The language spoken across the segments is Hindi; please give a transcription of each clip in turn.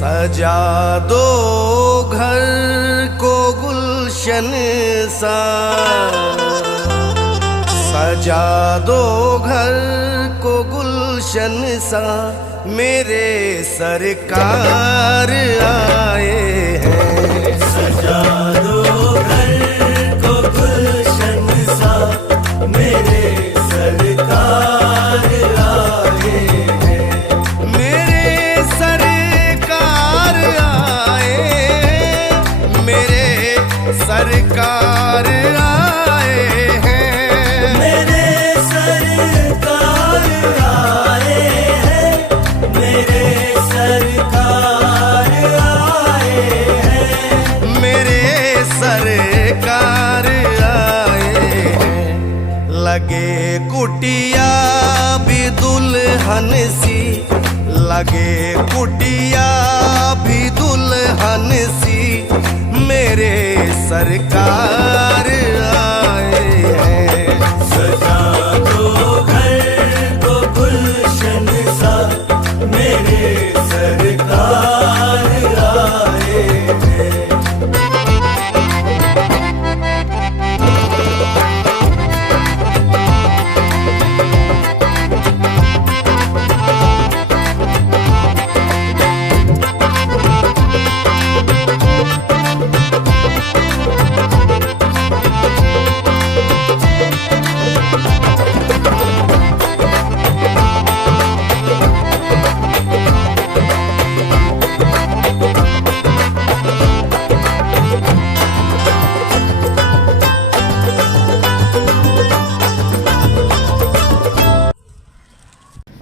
सजा दो घर को गुलशन सा, सजा दो घर को गुलशन सा, मेरे सरकार आए हैं। सजा दो घर को गुलशन सा, मेरे सरकार आए हैं। मेरे सरकार आए, मेरे सरकार आए हैं। मेरे सरकार आए हैं, मेरे सरकार आए हैं। मेरे सरकार आए हैं। लगे कुटिया भी दुल्हन सी, लगे कुटिया भी दुल्हन सी, मेरे सरकार आए हैं। सजा दो घर को गुलशन सा, मेरे सरकार आए हैं।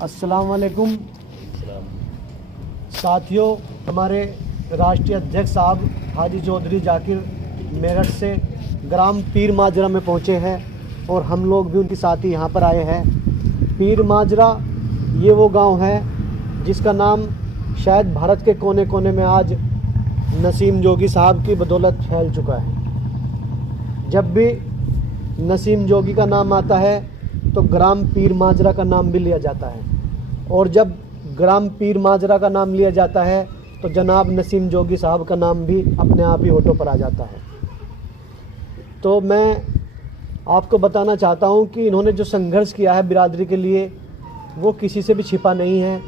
अस्सलाम वालेकुम साथियों, हमारे राष्ट्रीय अध्यक्ष साहब हाजी चौधरी जाकिर मेरठ से ग्राम पीर माजरा में पहुंचे हैं और हम लोग भी उनके साथ ही यहाँ पर आए हैं। पीर माजरा ये वो गांव है जिसका नाम शायद भारत के कोने कोने में आज नसीम जोगी साहब की बदौलत फैल चुका है। जब भी नसीम जोगी का नाम आता है तो ग्राम पीर माजरा का नाम भी लिया जाता है, और जब ग्राम पीर माजरा का नाम लिया जाता है तो जनाब नसीम जोगी साहब का नाम भी अपने आप ही होठों पर आ जाता है। तो मैं आपको बताना चाहता हूं कि इन्होंने जो संघर्ष किया है बिरादरी के लिए वो किसी से भी छिपा नहीं है,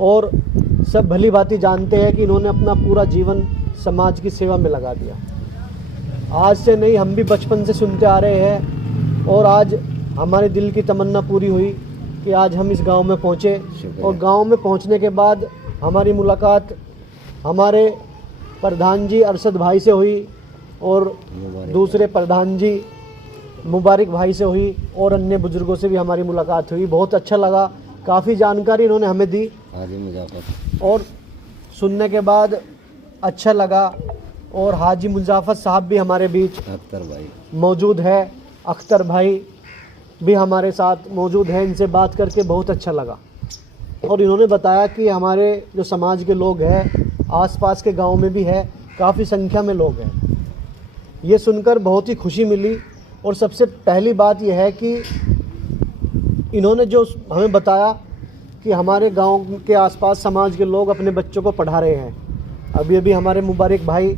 और सब भली भांति जानते हैं कि इन्होंने अपना पूरा जीवन समाज की सेवा में लगा दिया। आज से नहीं, हम भी बचपन से सुनते आ रहे हैं और आज हमारे दिल की तमन्ना पूरी हुई कि आज हम इस गांव में पहुंचे, और गांव में पहुंचने के बाद हमारी मुलाकात हमारे प्रधान जी अरशद भाई से हुई और दूसरे प्रधान जी मुबारक भाई से हुई, और अन्य बुजुर्गों से भी हमारी मुलाकात हुई। बहुत अच्छा लगा, काफ़ी जानकारी इन्होंने हमें दी और सुनने के बाद अच्छा लगा। और हाजी मुजाफर साहब भी हमारे बीच अख्तर भाई मौजूद है, अख्तर भाई भी हमारे साथ मौजूद है। इनसे बात करके बहुत अच्छा लगा, और इन्होंने बताया कि हमारे जो समाज के लोग हैं आसपास के गांव में भी है, काफ़ी संख्या में लोग हैं। ये सुनकर बहुत ही खुशी मिली। और सबसे पहली बात यह है कि इन्होंने जो हमें बताया कि हमारे गांव के आसपास समाज के लोग अपने बच्चों को पढ़ा रहे हैं। अभी अभी हमारे मुबारक भाई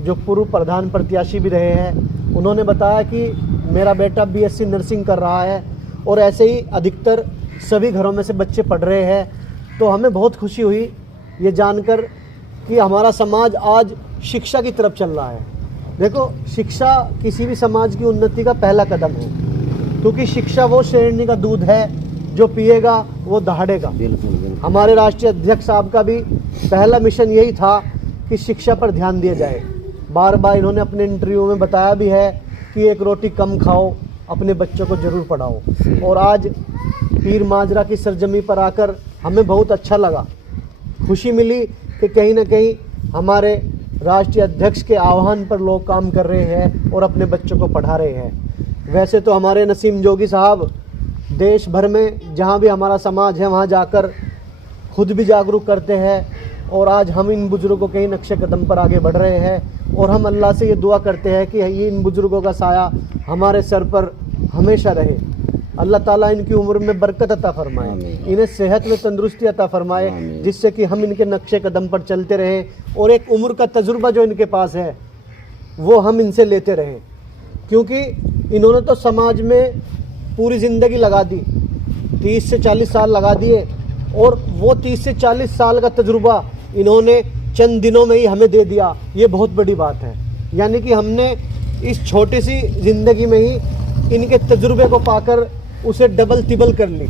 जो पूर्व प्रधान प्रत्याशी भी रहे हैं, उन्होंने बताया कि मेरा बेटा बीएससी नर्सिंग कर रहा है, और ऐसे ही अधिकतर सभी घरों में से बच्चे पढ़ रहे हैं। तो हमें बहुत खुशी हुई ये जानकर कि हमारा समाज आज शिक्षा की तरफ चल रहा है। देखो, शिक्षा किसी भी समाज की उन्नति का पहला कदम है, क्योंकि शिक्षा वो शेरनी का दूध है जो पिएगा वो दहाड़ेगा। बिल्कुल। हमारे राष्ट्रीय अध्यक्ष साहब का भी पहला मिशन यही था कि शिक्षा पर ध्यान दिया जाए। बार बार इन्होंने अपने इंटरव्यू में बताया भी है कि एक रोटी कम खाओ, अपने बच्चों को ज़रूर पढ़ाओ। और आज पीर माजरा की सरजमी पर आकर हमें बहुत अच्छा लगा, खुशी मिली कि कहीं ना कहीं हमारे राष्ट्रीय अध्यक्ष के आह्वान पर लोग काम कर रहे हैं और अपने बच्चों को पढ़ा रहे हैं। वैसे तो हमारे नसीम जोगी साहब देश भर में जहाँ भी हमारा समाज है वहाँ जाकर खुद भी जागरूक करते हैं, और आज हम इन बुजुर्गों के नक्शे कदम पर आगे बढ़ रहे हैं। और हम अल्लाह से ये दुआ करते हैं कि ये इन बुजुर्गों का साया हमारे सर पर हमेशा रहे। अल्लाह ताला इनकी उम्र में बरकत अता फरमाए, इन्हें सेहत में तंदुरुस्ती अता फरमाए, जिससे कि हम इनके नक्शे कदम पर चलते रहे और एक उम्र का तजुर्बा जो इनके पास है वो हम इनसे लेते रहें, क्योंकि इन्होंने तो समाज में पूरी ज़िंदगी लगा दी, 30 से 40 साल लगा दिए, और वो 30 से 40 साल का तजुर्बा इन्होंने चंद दिनों में ही हमें दे दिया। ये बहुत बड़ी बात है, यानी कि हमने इस छोटी सी ज़िंदगी में ही इनके तजुर्बे को पाकर उसे डबल तिबल कर ली।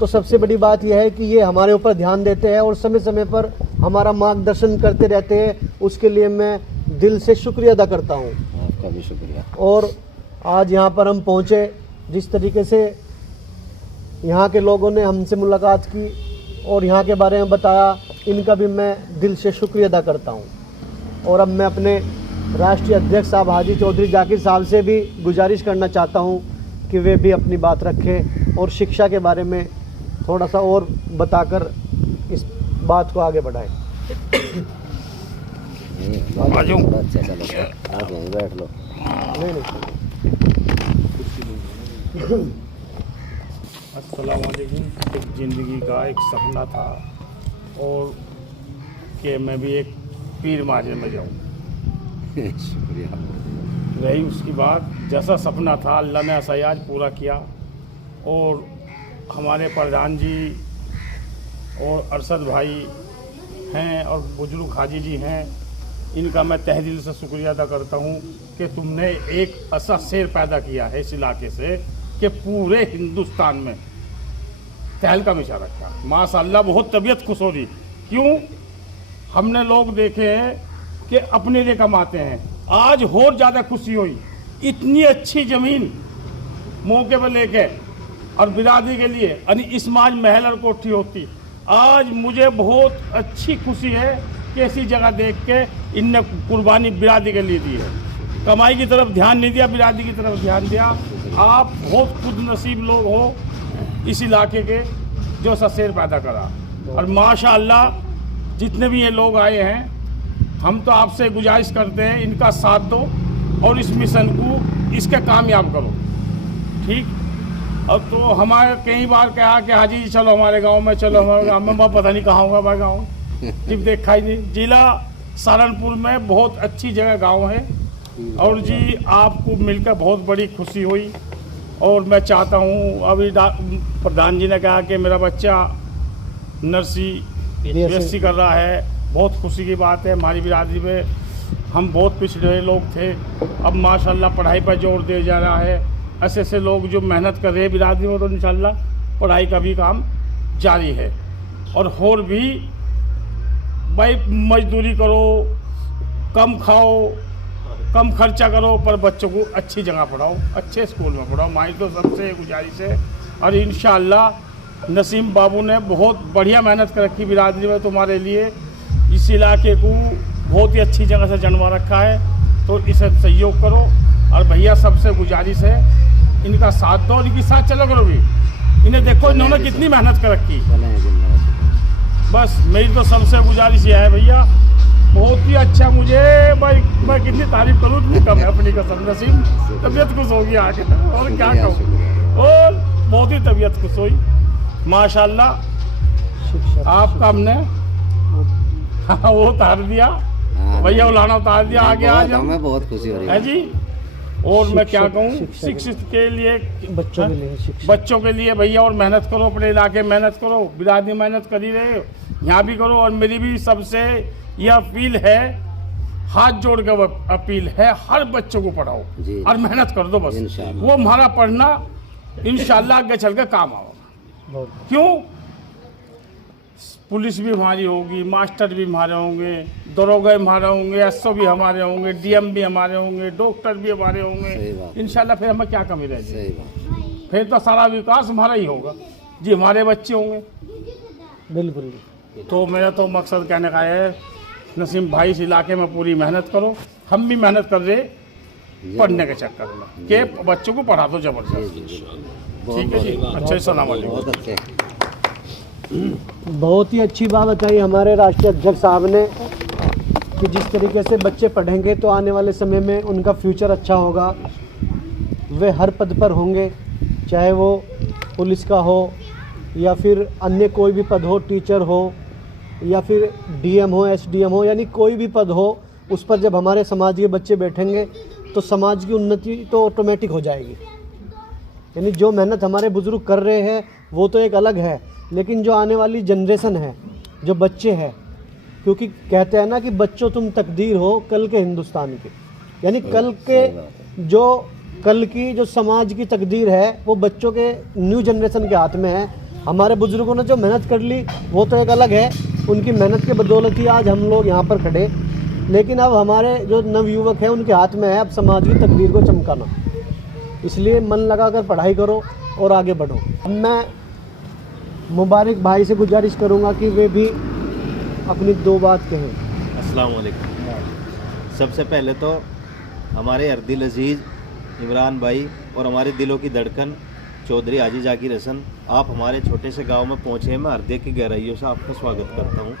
तो सबसे बड़ी बात यह है कि ये हमारे ऊपर ध्यान देते हैं और समय समय पर हमारा मार्गदर्शन करते रहते हैं, उसके लिए मैं दिल से शुक्रिया अदा करता हूँ। आपका भी शुक्रिया। और आज यहाँ पर हम पहुँचे, जिस तरीके से यहाँ के लोगों ने हमसे मुलाकात की और यहाँ के बारे में बताया, इनका भी मैं दिल से शुक्रिया अदा करता हूँ। और अब मैं अपने राष्ट्रीय अध्यक्ष साहब हाजी चौधरी जाकिर साहब से भी गुजारिश करना चाहता हूँ कि वे भी अपनी बात रखें और शिक्षा के बारे में थोड़ा सा और बताकर इस बात को आगे बढ़ाएं। अच्छा चलो आप यहीं बैठ लो। नहीं अस्सलाम वालेकुम। एक ज़िंदगी का एक सपना था और कि मैं भी एक पीर माजरे में जाऊँ, शुक्रिया। रही उसकी बात। जैसा सपना था अल्लाह ने ऐसा आज पूरा किया। और हमारे प्रधान जी और अरशद भाई हैं और बुजुर्ग हाजी जी हैं, इनका मैं तहे दिल से शुक्रिया अदा करता हूँ कि तुमने एक ऐसा शेर पैदा किया है इस इलाके से कि पूरे हिंदुस्तान में तहलका मचा रखा। माशाअल्लाह बहुत तबीयत खुश हो रही। क्यों? हमने लोग देखे हैं कि अपने लिए कमाते हैं, आज और ज़्यादा खुशी हुई। इतनी अच्छी ज़मीन मौके पर लेके और बिरादरी के लिए यानी इसमाज महल और कोठी होती। आज मुझे बहुत अच्छी खुशी है कि ऐसी जगह देख के इनने कुर्बानी बिरादरी के लिए दी है। कमाई की तरफ ध्यान नहीं दिया, बिरादरी की तरफ ध्यान दिया। आप बहुत खुद नसीब लोग हो इस इलाके के जो सा शेर पैदा करा। और माशाअल्लाह जितने भी ये लोग आए हैं, हम तो आपसे गुजारिश करते हैं इनका साथ दो और इस मिशन को इसके कामयाब करो। ठीक। और तो हमारे कई बार कहा कि हाजी जी चलो हमारे गांव में, चलो हमारे गांव में। मैं पता नहीं कहाँ होगा भाई गाँव, जब देखा ही नहीं। जिला सहारनपुर में बहुत अच्छी जगह गांव है। और जी आपको मिलकर बहुत बड़ी खुशी हुई। और मैं चाहता हूँ, अभी प्रधान जी ने कहा कि मेरा बच्चा नर्सिंग BSc कर रहा है, बहुत खुशी की बात है। हमारी बिरादरी में हम बहुत पिछड़े हुए लोग थे, अब माशाल्लाह पढ़ाई पर जोर दिया जा रहा है। ऐसे ऐसे लोग जो मेहनत कर रहे हैं बिरादरी में, तो इंशाल्लाह पढ़ाई का भी काम जारी है। और भी भाई मजदूरी करो, कम खाओ, कम खर्चा करो, पर बच्चों को अच्छी जगह पढ़ाओ, अच्छे स्कूल में पढ़ाओ। हमारी तो सबसे गुजारिश है। और इंशाअल्लाह नसीम बाबू ने बहुत बढ़िया मेहनत कर रखी बिरादरी में तुम्हारे लिए। इस इलाके को बहुत ही अच्छी जगह से जनवा रखा है, तो इसे सहयोग करो। और भैया सबसे गुजारिश है इनका साथ दो और इनके साथ चलो करो भी। इन्हें देखो इन्होंने कितनी मेहनत कर रखी। बस मेरी तो सबसे गुजारिश यह है भैया, बहुत ही अच्छा। मुझे भाई मैं कितनी तारीफ करूँ इतनी कम है अपनी कसम। नसीम तबीयत खुश होगी आके, और क्या कहूँ। और बहुत ही तबीयत खुश हुई माशाल्लाह। आपका हमने वो उतार दिया भैया, उलाना उतार दिया। आगे आज हमें बहुत खुशी हो रही है जी। और मैं क्या कहूँ, शिक्षित के लिए, बच्चों के लिए भैया और मेहनत करो, अपने इलाके मेहनत करो, बिरादरी मेहनत कर ही रहे हो, यहाँ भी करो। और मेरी भी सबसे यह अपील है, हाथ जोड़ कर अपील है, हर बच्चों को पढ़ाओ और मेहनत कर दो बस। वो हमारा पढ़ना इंशाल्लाह आगे चल कर काम आओ। क्यों? पुलिस भी हमारी होगी, मास्टर भी हमारे होंगे, दरोगा हमारे होंगे, SO भी हमारे होंगे, DM भी हमारे होंगे, डॉक्टर भी हमारे होंगे। इंशाल्लाह फिर हमें क्या कमी रह जाएगी? फिर तो सारा विकास हमारा ही होगा जी, हमारे बच्चे होंगे। बिल्कुल। तो मेरा तो मकसद कहने का है, नसीम भाई इस इलाके में पूरी मेहनत करो। हम भी मेहनत कर रहे पढ़ने के चक्कर में कि बच्चों को पढ़ा दो जबरदस्त। ठीक है जी, अच्छा, सलाम वालेकुम। बहुत ही अच्छी बात बताई हमारे राष्ट्रीय अध्यक्ष साहब ने कि जिस तरीके से बच्चे पढ़ेंगे तो आने वाले समय में उनका फ्यूचर अच्छा होगा, वे हर पद पर होंगे। चाहे वो पुलिस का हो या फिर अन्य कोई भी पद हो, टीचर हो या फिर डीएम हो, एसडीएम हो, यानी कोई भी पद हो, उस पर जब हमारे समाज के बच्चे बैठेंगे तो समाज की उन्नति तो ऑटोमेटिक हो जाएगी। यानी जो मेहनत हमारे बुज़ुर्ग कर रहे हैं वो तो एक अलग है, लेकिन जो आने वाली जनरेशन है, जो बच्चे हैं, क्योंकि कहते हैं ना कि बच्चों तुम तकदीर हो कल के हिंदुस्तान की, यानी कल की जो समाज की तकदीर है वो बच्चों के न्यू जनरेशन के हाथ में है। हमारे बुजुर्गों ने जो मेहनत कर ली वो तो एक अलग है, उनकी मेहनत के बदौलत ही आज हम लोग यहाँ पर खड़े, लेकिन अब हमारे जो नवयुवक हैं उनके हाथ में है अब समाज की तकदीर को चमकाना। इसलिए मन लगाकर पढ़ाई करो और आगे बढ़ो। अब मैं मुबारक भाई से गुजारिश करूँगा कि वे भी अपनी दो बात कहें। अस्सलाम वालेकुम। सबसे पहले तो हमारे अर्दिल अजीज़ इमरान भाई और हमारे दिलों की धड़कन चौधरी हाजी जाकिर हसन, आप हमारे छोटे से गांव में पहुंचे हैं। मैं हृदय की गहराइयों से आपका स्वागत करता हूं।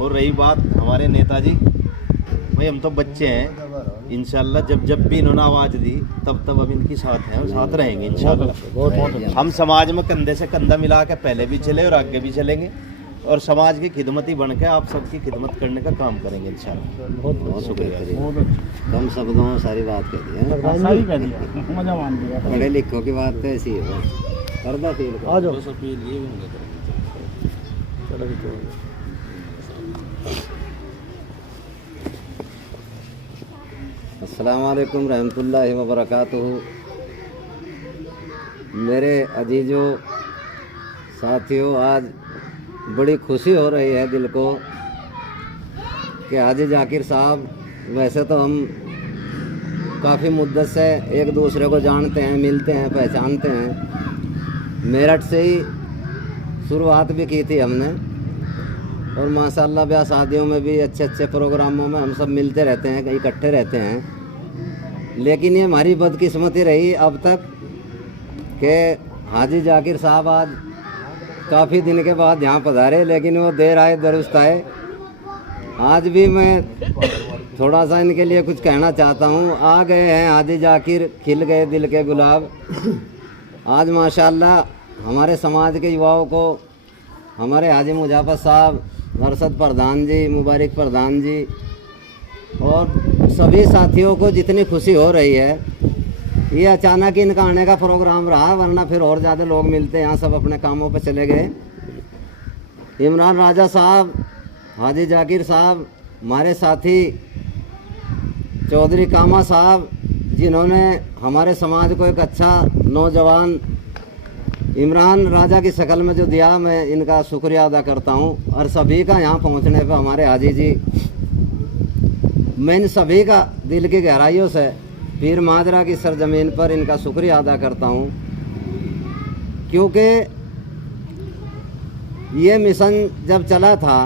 और रही बात हमारे नेताजी, भाई हम तो बच्चे हैं, इंशाल्लाह जब भी इन्होंने आवाज़ दी तब हम इनकी साथ हैं और साथ रहेंगे इंशाल्लाह। हम समाज में कंधे से कंधा मिला के पहले भी चले और आगे भी चलेंगे और समाज की खिदमती बन के आप सबकी खिदमत करने का काम करेंगे इंशाल्लाह। बहुत बहुत शुक्रिया। कम शब्दों में सारी बात कह दी है, सारी कह दिया, मजा मान लिया। पढ़े लिखों की बात तो ऐसी है, करदा फील आ जाओ। अस्सलाम वालेकुम रहमतुल्लाहि व बरकातुहू। मेरे अजीजों साथियों, आज बड़ी खुशी हो रही है दिल को कि हाजी जाकिर साहब, वैसे तो हम काफ़ी मुद्दत से एक दूसरे को जानते हैं, मिलते हैं, पहचानते हैं। मेरठ से ही शुरुआत भी की थी हमने और माशाल्लाह ब्याह शादियों में भी अच्छे अच्छे प्रोग्रामों में हम सब मिलते रहते हैं, कहीं इकट्ठे रहते हैं। लेकिन ये हमारी बदकिस्मती रही अब तक कि हाजी जाकिर साहब आज काफ़ी दिन के बाद यहाँ पधारे, लेकिन वो देर आए दुरुस्त आए। आज भी मैं थोड़ा सा इनके लिए कुछ कहना चाहता हूँ। आ गए हैं हाजी जाकिर, खिल गए दिल के गुलाब। आज माशाल्लाह हमारे समाज के युवाओं को हमारे हाजी मुजाफर साहब, अरशद प्रधान जी, मुबारक प्रधान जी और सभी साथियों को जितनी खुशी हो रही है, ये अचानक इनका आने का प्रोग्राम रहा, वरना फिर और ज़्यादा लोग मिलते हैं। यहाँ सब अपने कामों पे चले गए। इमरान राजा साहब, हाजी जाकिर साहब, हमारे साथी चौधरी कामा साहब, जिन्होंने हमारे समाज को एक अच्छा नौजवान इमरान राजा की शक्ल में जो दिया, मैं इनका शुक्रिया अदा करता हूँ। और सभी का यहाँ पहुँचने पर हमारे हाजी जी, मैं इन सभी का दिल की गहराइयों से पीर माजरा की सरजमीन पर इनका शुक्रिया अदा करता हूँ, क्योंकि ये मिशन जब चला था,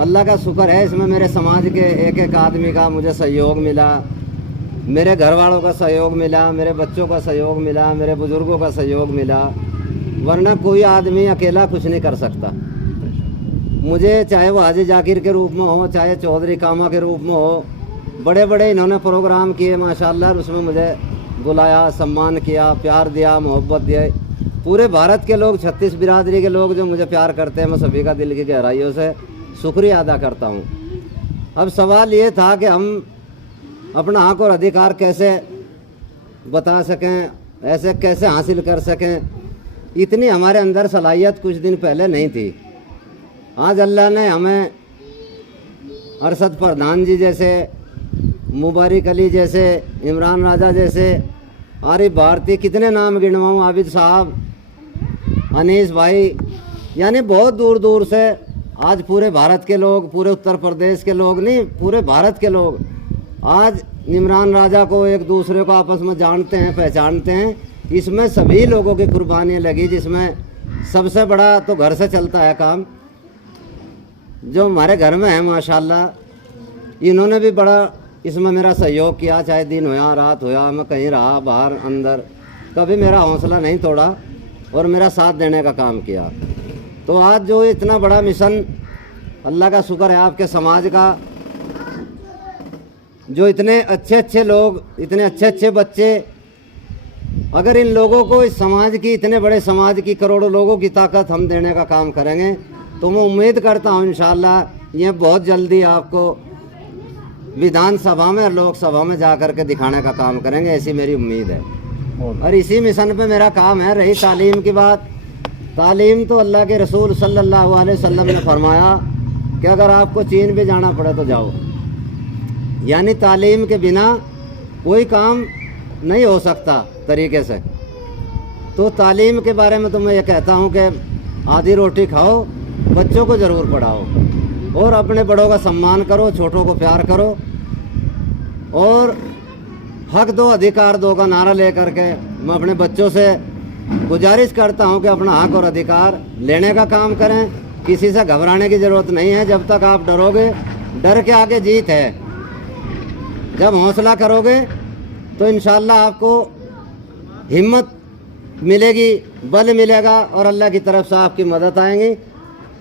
अल्लाह का शुक्र है, इसमें मेरे समाज के एक एक आदमी का मुझे सहयोग मिला, मेरे घर वालों का सहयोग मिला, मेरे बच्चों का सहयोग मिला, मेरे बुज़ुर्गों का सहयोग मिला, वरना कोई आदमी अकेला कुछ नहीं कर सकता। मुझे चाहे वो हाजी जाकिर के रूप में हो, चाहे चौधरी कामा के रूप में हो, बड़े बड़े इन्होंने प्रोग्राम किए माशाल्लाह, उसमें मुझे बुलाया, सम्मान किया, प्यार दिया, मोहब्बत दिया। पूरे भारत के लोग, 36 बिरादरी के लोग जो मुझे प्यार करते हैं, मैं सभी का दिल की गहराइयों से शुक्रिया अदा करता हूँ। अब सवाल ये था कि हम अपना हक और अधिकार कैसे बता सकें, ऐसे कैसे हासिल कर सकें। इतनी हमारे अंदर सलाहियत कुछ दिन पहले नहीं थी। आज अल्लाह ने हमें अरशद प्रधान जी जैसे, मुबारक अली जैसे, इमरान राजा जैसे, आरिफ भारती, कितने नाम गिनवाऊँ, आबिद साहब, अनीस भाई, यानी बहुत दूर दूर से आज पूरे भारत के लोग, पूरे उत्तर प्रदेश के लोग नहीं, पूरे भारत के लोग आज इमरान राजा को, एक दूसरे को आपस में जानते हैं, पहचानते हैं। इसमें सभी लोगों की कुर्बानियाँ लगी, जिसमें सबसे बड़ा तो घर से चलता है काम, जो हमारे घर में है माशाल्लाह। इन्होंने भी बड़ा इसमें मेरा सहयोग किया, चाहे दिन होया रात होया, मैं कहीं रहा बाहर अंदर, कभी मेरा हौसला नहीं तोड़ा और मेरा साथ देने का काम किया। तो आज जो इतना बड़ा मिशन, अल्लाह का शुक्र है आपके समाज का, जो इतने अच्छे अच्छे लोग, इतने अच्छे अच्छे बच्चे अगर इन लोगों को इस समाज की, इतने बड़े समाज की, करोड़ों लोगों की ताकत हम देने का काम करेंगे तो मैं उम्मीद करता हूँ इंशाल्लाह ये बहुत जल्दी आपको विधानसभा में और लोकसभा में जा कर के दिखाने का काम करेंगे, ऐसी मेरी उम्मीद है। और इसी मिशन पे मेरा काम है। रही तालीम की बात, तालीम तो अल्लाह के रसूल सल्लल्लाहु अलैहि वसल्लम ने फरमाया कि अगर आपको चीन भी जाना पड़े तो जाओ, यानी तालीम के बिना कोई काम नहीं हो सकता तरीके से। तो तालीम के बारे में तो मैं ये कहता हूँ कि आधी रोटी खाओ, बच्चों को ज़रूर पढ़ाओ और अपने बड़ों का सम्मान करो, छोटों को प्यार करो और हक दो अधिकार दो का नारा लेकर के मैं अपने बच्चों से गुजारिश करता हूं कि अपना हक और अधिकार लेने का काम करें। किसी से घबराने की ज़रूरत नहीं है। जब तक आप डरोगे, डर के आगे जीत है। जब हौसला करोगे तो इंशाल्लाह आपको हिम्मत मिलेगी, बल मिलेगा और अल्लाह की तरफ से आपकी मदद आएंगी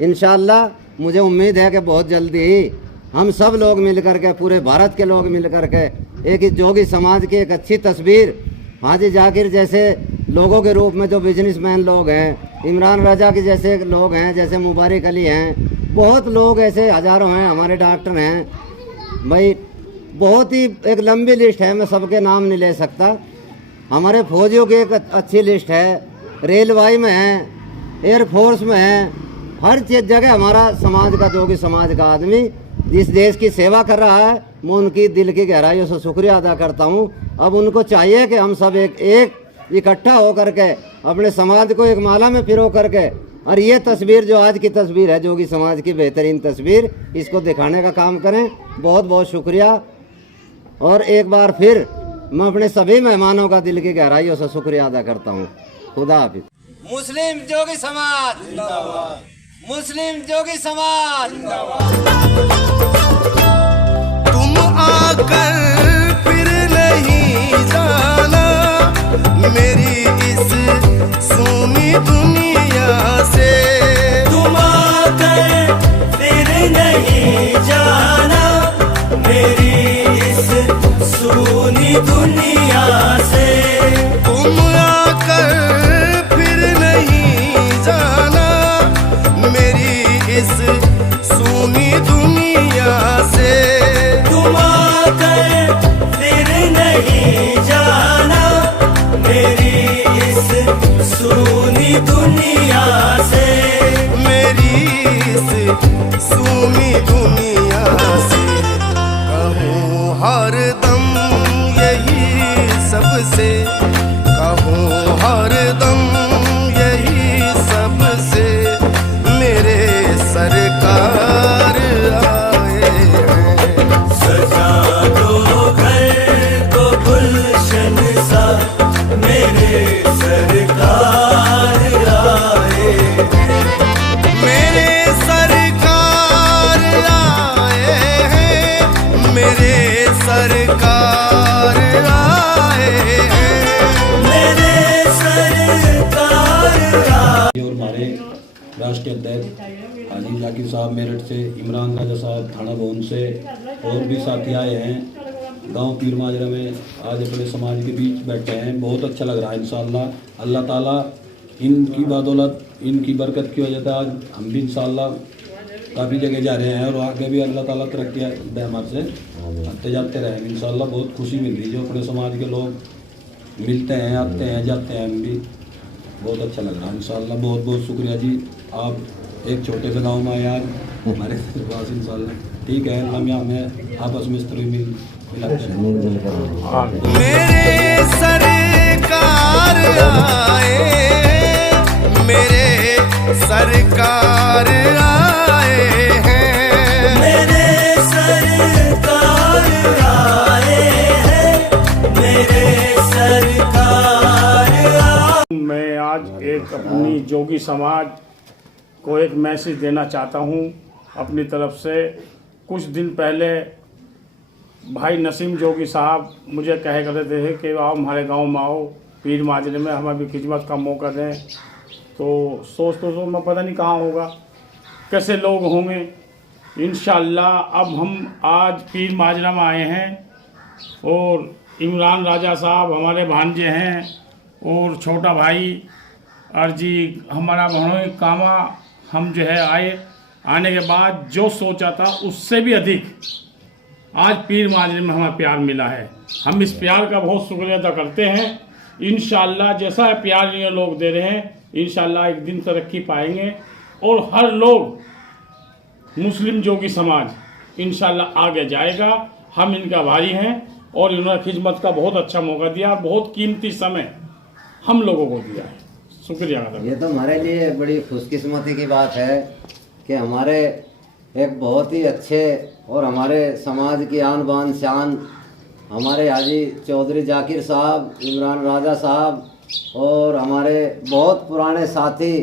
इंशाल्लाह। मुझे उम्मीद है कि बहुत जल्दी ही हम सब लोग मिल करके, पूरे भारत के लोग मिल करके एक जोगी समाज की एक अच्छी तस्वीर हाजी जाकिर जैसे लोगों के रूप में, जो बिजनेसमैन लोग हैं, इमरान राजा के जैसे लोग हैं, जैसे मुबारक अली हैं, बहुत लोग ऐसे हज़ारों हैं, हमारे डॉक्टर हैं भाई, बहुत ही एक लंबी लिस्ट है, मैं सबके नाम नहीं ले सकता। हमारे फौजियों की एक अच्छी लिस्ट है, रेलवे में है, एयरफोर्स में है, हर चीज़ जगह हमारा समाज का, जोगी समाज का आदमी जिस देश की सेवा कर रहा है, मैं उनकी दिल की गहराइयों से शुक्रिया अदा करता हूँ। अब उनको चाहिए कि हम सब एक इकट्ठा होकर के अपने समाज को एक माला में पिरो करके, और ये तस्वीर जो आज की तस्वीर है जोगी समाज की बेहतरीन तस्वीर, इसको दिखाने का काम करें। बहुत बहुत शुक्रिया। और एक बार फिर मैं अपने सभी मेहमानों का दिल की गहराइयों से शुक्रिया अदा करता हूँ। खुदा हाफिज। मुस्लिम जोगी समाज जिंदाबाद, मुस्लिम जोगी समाज तुम आकर फिर नहीं जाना मेरी इस सूनी दुनिया से। तुम आकर फिर नहीं जाना मेरी इस सूनी दुनिया से। तुम आकर फिर नहीं जाना मेरी इस सूनी दुनिया से। तुम आकर फिर नहीं जाना मेरी इस सूनी दुनिया से। मेरी इस सूनी दुनिया से कहूँ हर दम यही सबसे, कहूँ हर दम यही सबसे, मेरे सरकार आए हैं। सजा दो घर को गुलशन सा मेरे सरकार आए हैं। मेरे सरकार आए हैं, मेरे सरकार आए हैं, मेरे सरकार आए। और हमारे राष्ट्रीय अध्यक्ष हाजी जाकिर साहब मेरठ से, इमरान राजा साहब थाना भवन से, और भी साथी आए हैं गांव पीर माजरा में, आज अपने समाज के बीच बैठे हैं। बहुत अच्छा लग रहा है। इंशाअल्लाह अल्लाह ताला इनकी बदौलत, इनकी बरकत की वजह से आज हम भी इंशाअल्लाह काफ़ी जगह जा रहे हैं और आगे भी अल्लाह ताला तरक्की दे हमारे से आते जाते रहेंगे इंशाअल्लाह। बहुत खुशी मिल रही है जो अपने समाज के लोग मिलते हैं, आते हैं, जाते हैं, हम भी बहुत अच्छा लग रहा है इंशाअल्लाह। बहुत बहुत शुक्रिया जी। आप एक छोटे से गांव में आए आज हमारे पास इंशाअल्लाह। ठीक है, हम यहाँ में आपस में इस तरह मिलाते हैं। मेरे सरकार आए, मेरे सरकार आए हैं, मेरे सरकार आए हैं, मेरे सरकार आए। मैं आज एक अपनी जोगी समाज को एक मैसेज देना चाहता हूँ अपनी तरफ से। कुछ दिन पहले भाई नसीम जोगी साहब मुझे कहे करते थे कि आओ हमारे गांव में आओ, पीर माजरे में हमें भी खिदमत का मौका दें। तो सोच तो मैं पता नहीं कहाँ होगा, कैसे लोग होंगे। इंशाअल्लाह अब हम आज पीर माजरा में आए हैं और इमरान राजा साहब हमारे भांजे हैं और छोटा भाई अर्जी हमारा भनोई कामा, हम जो है आने के बाद जो सोचा था उससे भी अधिक आज पीर माजरे में हमें प्यार मिला है। हम इस प्यार का बहुत शुक्रिया अदा करते हैं। इंशाल्लाह जैसा प्यार ये लोग दे रहे हैं, इंशाल्लाह एक दिन तरक्की पाएंगे और हर लोग मुस्लिम जोगी समाज इंशाल्लाह आगे जाएगा। हम इनका भाई हैं और इन्होंने खिदमत का बहुत अच्छा मौका दिया, बहुत कीमती समय हम लोगों को दिया है। शुक्रिया अदा। ये तो हमारे लिए बड़ी खुशकिस्मती की बात है कि हमारे एक बहुत ही अच्छे और हमारे समाज की आन बान शान हमारे हाजी चौधरी जाकिर साहब, इमरान राजा साहब और हमारे बहुत पुराने साथी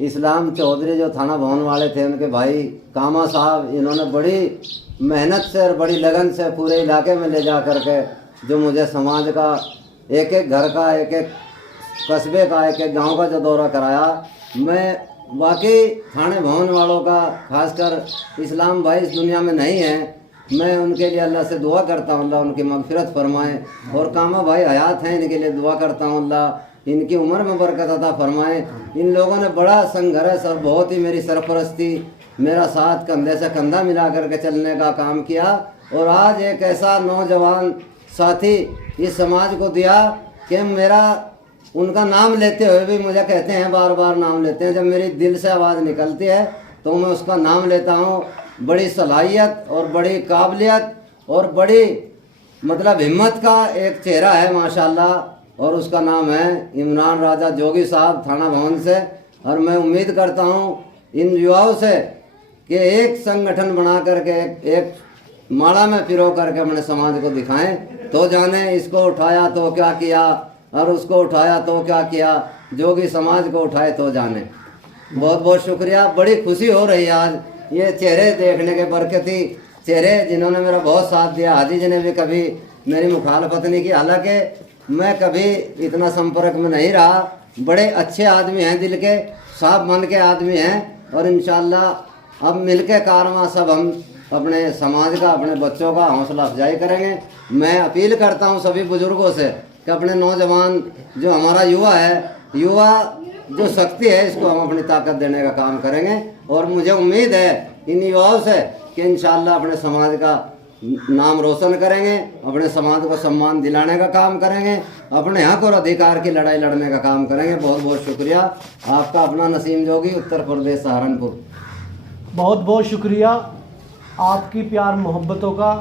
इस्लाम चौधरी जो थाना भवन वाले थे, उनके भाई कामा साहब, इन्होंने बड़ी मेहनत से और बड़ी लगन से पूरे इलाके में ले जा कर के जो मुझे समाज का एक एक घर का, एक एक कस्बे का, एक एक गांव का जो दौरा कराया, मैं वाकई थाने भवन वालों का, खासकर इस्लाम भाई इस दुनिया में नहीं है, मैं उनके लिए अल्लाह से दुआ करता हूँ अल्लाह उनकी मगफिरत फरमाए। और कामा भाई हयात हैं, इनके लिए दुआ करता हूँ अल्लाह इनकी उम्र में बरकत अता फरमाए। इन लोगों ने बड़ा संघर्ष और बहुत ही मेरी सरपरस्ती, मेरा साथ कंधे से कंधा मिला करके चलने का काम किया और आज एक ऐसा नौजवान साथी इस समाज को दिया कि मेरा उनका नाम लेते हुए भी मुझे कहते हैं, बार बार नाम लेते हैं, जब मेरी दिल से आवाज़ निकलती है तो मैं उसका नाम लेता हूँ। बड़ी सलाहियत और बड़ी काबिलियत और बड़ी मतलब हिम्मत का एक चेहरा है माशाल्लाह, और उसका नाम है इमरान राजा जोगी साहब थाना भवन से। और मैं उम्मीद करता हूँ इन युवाओं से कि एक संगठन बना करके एक माला में पिरो करके अपने समाज को दिखाएं, तो जाने इसको उठाया तो क्या किया और उसको उठाया तो क्या किया, जोगी समाज को उठाए तो जाने। बहुत बहुत शुक्रिया, बड़ी खुशी हो रही है आज ये चेहरे देखने के, बरकती चेहरे जिन्होंने मेरा बहुत साथ दिया। हाजी जी ने भी कभी मेरी मुखालफत नहीं की, हालांकि मैं कभी इतना संपर्क में नहीं रहा। बड़े अच्छे आदमी हैं, दिल के साफ मन के आदमी हैं और इंशाल्लाह अब मिलके कारवां सब हम अपने समाज का, अपने बच्चों का हौसला अफजाई करेंगे। मैं अपील करता हूं सभी बुजुर्गों से कि अपने नौजवान जो हमारा युवा है, युवा जो शक्ति है, इसको हम अपनी ताकत देने का काम करेंगे। और मुझे उम्मीद है इन युवाओं से कि इंशाल्लाह अपने समाज का नाम रोशन करेंगे, अपने समाज को सम्मान दिलाने का काम करेंगे, अपने हक और अधिकार की लड़ाई लड़ने का काम करेंगे। बहुत बहुत शुक्रिया आपका, अपना नसीम जोगी, उत्तर प्रदेश सहारनपुर। बहुत बहुत शुक्रिया आपकी प्यार मोहब्बतों का,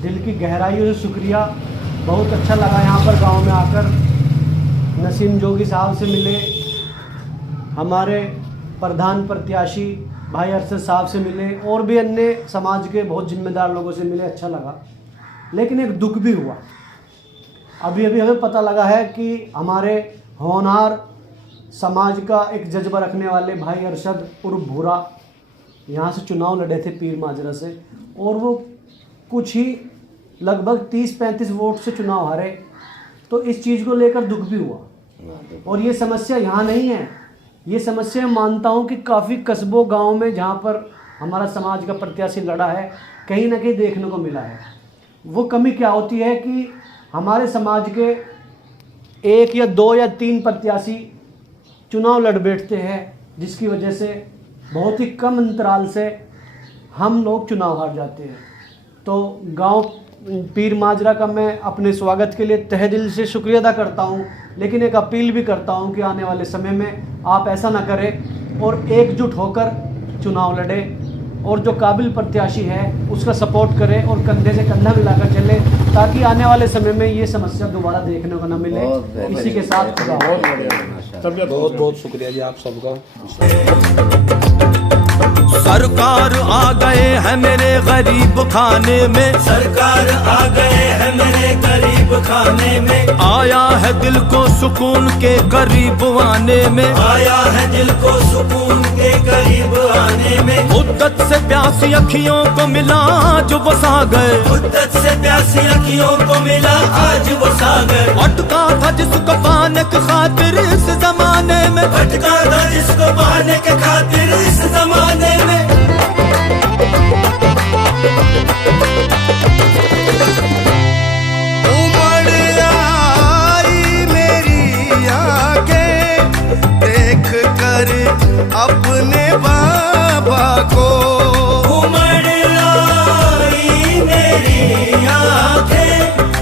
दिल की गहराइयों से शुक्रिया। बहुत अच्छा लगा यहाँ पर गांव में आकर, नसीम जोगी साहब से मिले, हमारे प्रधान प्रत्याशी भाई अरशद साहब से मिले और भी अन्य समाज के बहुत जिम्मेदार लोगों से मिले, अच्छा लगा। लेकिन एक दुख भी हुआ, अभी अभी हमें पता लगा है कि हमारे होनहार समाज का एक जज्बा रखने वाले भाई अरशद उर्फ भूरा यहाँ से चुनाव लड़े थे पीर माजरा से, और वो कुछ ही लगभग 30-35 वोट से चुनाव हारे। तो इस चीज़ को लेकर दुख भी हुआ। और ये समस्या यहाँ नहीं है, ये समस्या मानता हूँ कि काफ़ी कस्बों गांव में जहाँ पर हमारा समाज का प्रत्याशी लड़ा है, कहीं ना कहीं देखने को मिला है। वो कमी क्या होती है कि हमारे समाज के 1 या 2 या 3 प्रत्याशी चुनाव लड़ बैठते हैं, जिसकी वजह से बहुत ही कम अंतराल से हम लोग चुनाव हार जाते हैं। तो गांव पीर माजरा का मैं अपने स्वागत के लिए तहे दिल से शुक्रिया अदा करता हूं, लेकिन एक अपील भी करता हूं कि आने वाले समय में आप ऐसा ना करें और एकजुट होकर चुनाव लड़े और जो काबिल प्रत्याशी है उसका सपोर्ट करें और कंधे से कंधा मिलाकर चले, ताकि आने वाले समय में ये समस्या दोबारा देखने को न मिले। इसी के साथ बहुत बहुत शुक्रिया जी आप सबका। सरकार आ गए हैं मेरे गरीब खाने में, सरकार आ गए हैं मेरे गरीब खाने में, आया है दिल को सुकून के करीब आने में, आया है दिल को सुकून के करीब आने में। मुद्दत से प्यासी अखियों को मिला जो बसा गए, मुद्दत से प्यासी अखियों को मिला आज वो सागर, अटका था जिसको पाने के खातिर इस जमाने में, भटका था जिसको पाने के खातिर इस जमाने में। उमड़ आई मेरी बाबा को